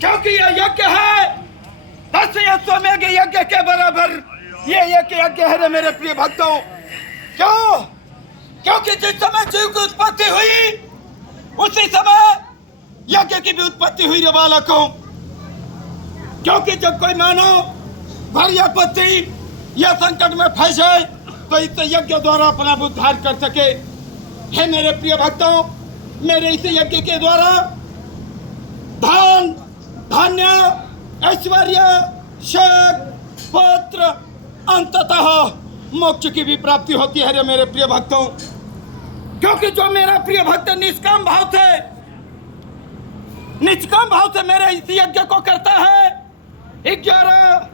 क्योंकि यह यज्ञ है 10 अश्वमेघ यज्ञ के बराबर ये एक यज्ञ है रे मेरे प्रिय भक्तों। क्यों? क्योंकि जिस समय जीव की उत्पत्ति हुई उसी समय यज्ञ की भी उत्पत्ति हुई रे बालकों। क्योंकि जब कोई मानव भारी आपत्ति या संकट में फंसे तो इस यज्ञ द्वारा अपना उद्धार कर सके। हे मेरे प्रिय भक्तों, मेरे इस यज्ञ के द्वारा धन धान्य ऐश्वर्य शक पुत्र अंततः मोक्ष की भी प्राप्ति होती है रे मेरे प्रिय भक्तों। क्योंकि जो मेरा प्रिय भक्त निष्काम भाव से मेरे इस यज्ञ को करता है 11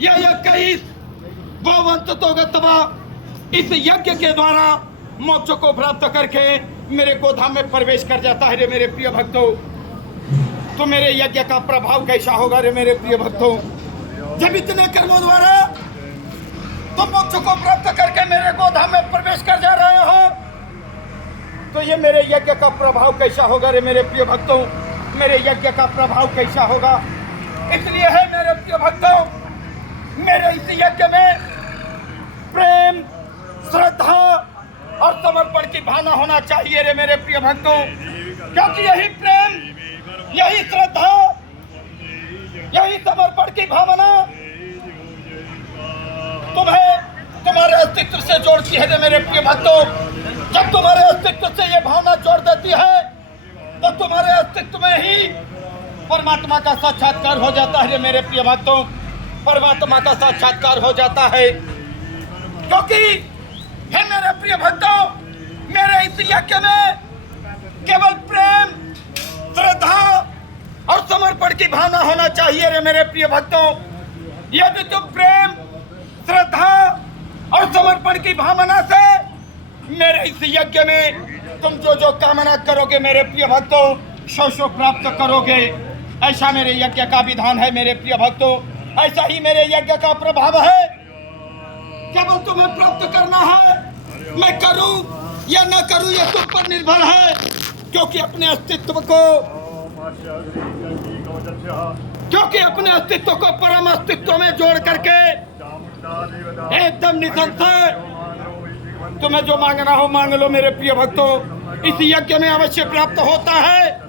या 21 गोवंतोगतवा इस यज्ञ के द्वारा मोक्ष को प्राप्त करके मेरे गोधाम में प्रवेश कर जाता है रे मेरे प्रिय भक्तों। तो मेरे यज्ञ का प्रभाव कैसा होगा रे मेरे प्रिय भक्तों? जब इतने कर्मों द्वारा तुम मोक्ष को प्राप्त करके मेरे गोधाम में प्रवेश कर जा रहे हो तो ये मेरे यज्ञ का प्रभाव कैसा होगा रे मेरे प्रिय भक्तों? मेरे यज्ञ का प्रभाव कैसा होगा? इसलिए है मेरे प्रिय भक्तों, मेरे इस यज्ञ में प्रेम श्रद्धा और समर्पण की भावना होना चाहिए रे मेरे प्रिय भक्तों। क्योंकि यही प्रेम, यही श्रद्धा, यही समर्पण की भावना तुम्हें तुम्हारे अस्तित्व से जोड़ती है रे मेरे प्रिय भक्तों। जब तुम्हारे अस्तित्व से ये भावना जोड़ देती है तो तुम्हारे अस्तित्व में ही परमात्मा का साक्षात्कार हो जाता है रे मेरे प्रिय भक्तों। परमात्मा का साक्षात्कार हो जाता है। क्योंकि हे मेरे प्रिय भक्तों, मेरे इस यज्ञ में केवल प्रेम श्रद्धा और समर्पण की भावना होना चाहिए रे मेरे प्रिय भक्तों। यदि तुम प्रेम श्रद्धा और समर्पण की भावना से मेरे इस यज्ञ में तुम जो कामना करोगे मेरे प्रिय भक्तों सो प्राप्त करोगे। ऐसा मेरे यज्ञ का विधान है मेरे प्रिय भक्तों। ऐसा ही मेरे यज्ञ का प्रभाव है। केवल तुम्हें प्राप्त करना है, मैं करूं या न करूं ये तुम पर निर्भर है। क्योंकि अपने अस्तित्व को परम अस्तित्व में जोड़ करके एकदम निसंशय तुम्हें जो मांगना हो मांग लो मेरे प्रिय भक्तों। इस यज्ञ में अवश्य प्राप्त होता है।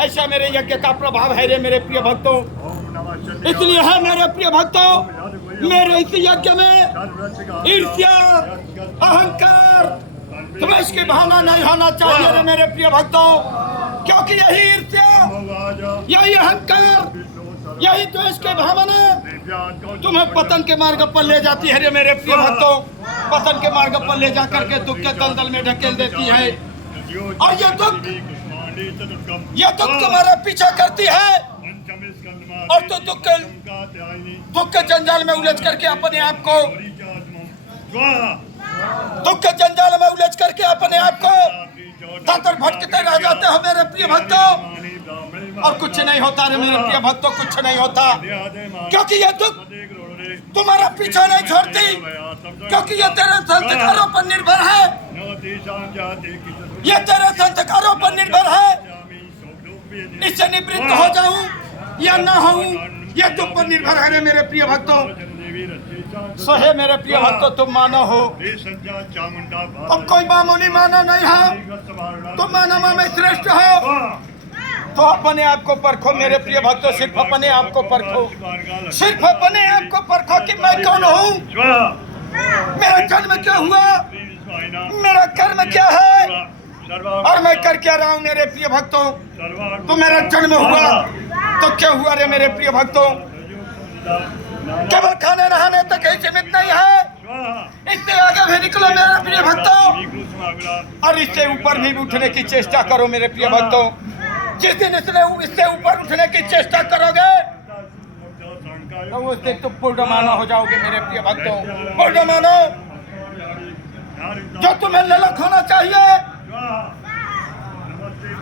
ऐसा मेरे यज्ञ का प्रभाव है रे मेरे प्रिय भक्तों। इसलिए है मेरे प्रिय भक्तों, मेरे इस यज्ञ में ईर्ष्या, अहंकार, द्वेष की भावना नहीं होना चाहिए रे मेरे प्रिय भक्तों, क्योंकि यही ईर्ष्या, यही अहंकार, यही द्वेष की भावना तुम्हें पतन के मार्ग पर ले जाती है रे मेरे प्रिय भक्तों। पतन के मार्ग पर ले जाकर के दुख के दलदल में ढकेल देती है। और ये दुख तुम्हारा पीछा करती है और तो दुख के जंजाल में उलझ करके अपने आप को तातर भटकते रह जाते हो मेरे प्रिय भक्तों। और कुछ नहीं होता रे मेरे प्रिय भक्तों, कुछ नहीं होता, क्योंकि ये दुख तुम्हारा पीछा नहीं छोड़ती, क्योंकि ये तेरे संस्कारों पर निर्भर है, ये तेरे संस्कारों पर निर्भर है। इससे निवृत्त हो जाऊं या ना हूं, ये तुम पर निर्भर है रे मेरे प्रिय भक्तों। सो है मेरे प्रिय भक्तों, तुम मानव हो, तुम कोई मामूली मानव नहीं हो, तुम मानव में श्रेष्ठ हो। तो अपने आप को परखो मेरे प्रिय भक्तों, सिर्फ अपने आप को परखो, सिर्फ अपने आप को परखो कि मैं कौन हूँ, मेरा जन्म क्या हुआ, मेरा कर्म क्या है और मैं कर क्या रहा हूँ मेरे प्रिय भक्तों। तो मेरा जन्म हुआ तो क्या हुआ रे मेरे प्रिय भक्तों, केवल खाने नहाने तक ही सीमित नहीं है, इससे आगे भी निकलो मेरे प्रिय भक्तों और इससे ऊपर भी उठने की चेष्टा करो मेरे प्रिय भक्तों। जिस दिन इससे ऊपर उठने की चेष्टा करोगे तो उस दिन तुम पूर्णमाना हो जाओगे मेरे प्रिय भक्तों। पूर्णमाना जो तुम्हें ललक होना चाहिए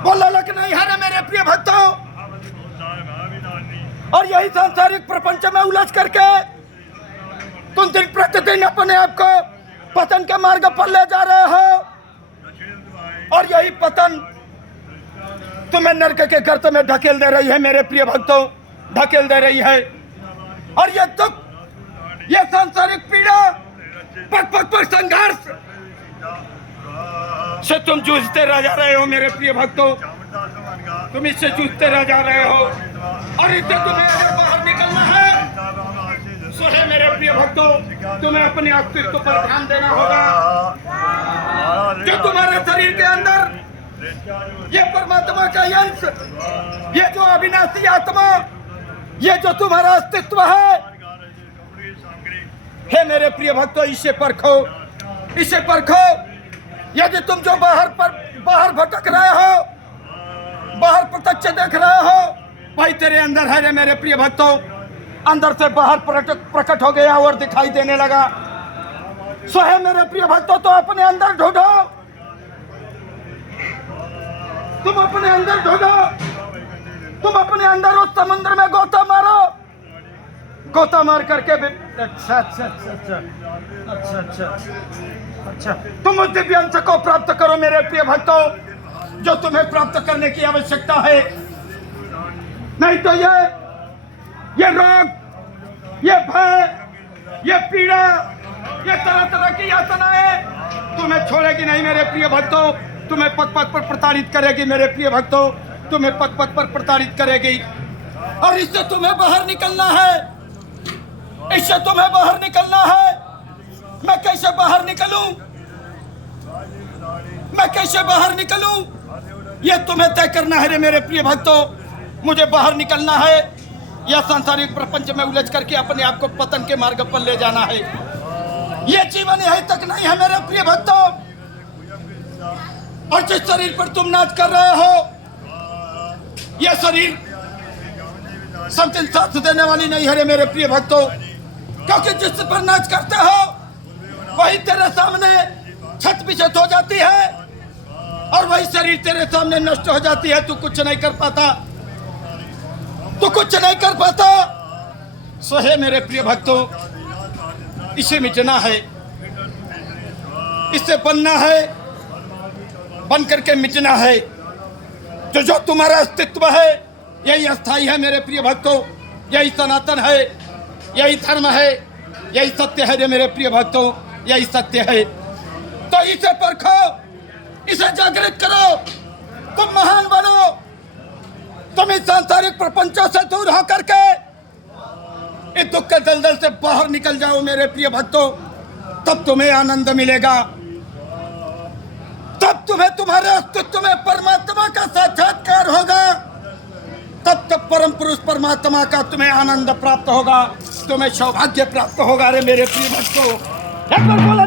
वो ललक नहीं है ना मेरे प्रिय भक्तों। और यही सांसारिक प्रपंच में उलझ करके तुम दिन प्रतिदिन अपने आप को पतन के मार्ग पर ले जा रहे हो और यही पतन तुम्हें नरक के गर्त में ढकेल दे रही है मेरे प्रिय भक्तों, ढकेल दे रही है। और ये दुख, ये सांसारिक पीड़ा, पग पग पर संघर्ष से तुम जूझते रह जा रहे हो मेरे प्रिय भक्तों, तुम इससे जूझते रह जा रहे हो और इससे तुम्हें अगर बाहर निकलना है सो है मेरे प्रिय भक्तों, तुम्हें अपने अस्तित्व पर ध्यान देना होगा। जो तुम्हारे शरीर के अंदर ये परमात्मा का अंश, ये जो अविनाशी आत्मा, ये जो तुम्हारा अस्तित्व है मेरे प्रिय भक्तों, इसे परखो, इसे परखो। यदि तुम जो बाहर भटक रहे हो, बाहर प्रत्यक्ष देख रहे हो, भाई तेरे अंदर है रे मेरे प्रिय भक्तों, अंदर से बाहर प्रकट हो गया और दिखाई देने लगा। सो है मेरे प्रिय भक्तों, तो अपने अंदर ढूंढो, तुम अपने अंदर ढूंढो, तुम अपने अंदर उस समुद्र में गोता मारो, गोता मार करके भी अच्छा तुम उस दिव्य अंश को प्राप्त करो मेरे प्रिय भक्तों, जो तुम्हें प्राप्त करने की आवश्यकता है। नहीं तो ये रोग, ये भय, ये पीड़ा, ये तरह तरह की यातनाएं तुम्हें छोड़ेगी नहीं मेरे प्रिय भक्तों, तुम्हें पग पग पर प्रताड़ित करेगी मेरे प्रिय भक्तों, तुम्हें पग पग पर प्रताड़ित करेगी। और इससे तुम्हें बाहर निकलना है, इससे तुम्हें बाहर निकलना है। मैं कैसे बाहर निकलूं, मैं कैसे बाहर निकलूं, यह तुम्हें तय करना है रे मेरे प्रिय भक्तों। मुझे बाहर निकलना है, यह सांसारिक प्रपंच में उलझ करके अपने आप को पतन के मार्ग पर ले जाना है। यह जीवन यहीं तक नहीं है मेरे प्रिय भक्तों। और जिस शरीर पर तुम नाच कर रहे हो, यह शरीर समथिंग साथ देने वाली नहीं है रे मेरे प्रिय भक्तों, क्योंकि जिस पर नाच करते हो वही तेरे सामने छत बिछत हो जाती है और वही शरीर तेरे सामने नष्ट हो जाती है। तू कुछ नहीं कर पाता, तू कुछ नहीं कर पाता। सो है मेरे प्रिय भक्तों, इसे मिटना है, इससे बनना है, बन करके मिटना है। तो जो तुम्हारा अस्तित्व है यही अस्थाई है मेरे प्रिय भक्तों, यही सनातन है, यही धर्म है, यही सत्य है रे मेरे प्रिय भक्तों, यही सत्य है। तो इसे परखो, इसे जागृत करो, तुम महान बनो, तुम इस सांसारिक प्रपंचों से दूर होकर के इस दुख के दलदल से बाहर निकल जाओ मेरे प्रिय भक्तों, तब तुम्हें आनंद मिलेगा, तब तुम्हें तुम्हारे अस्तित्व में परमात्मा का साक्षात्कार होगा, तब तक परम पुरुष परमात्मा का तुम्हें आनंद प्राप्त होगा, तुम्हें सौभाग्य प्राप्त होगा। रे मेरे प्रिय भक्तों, एक बार बोला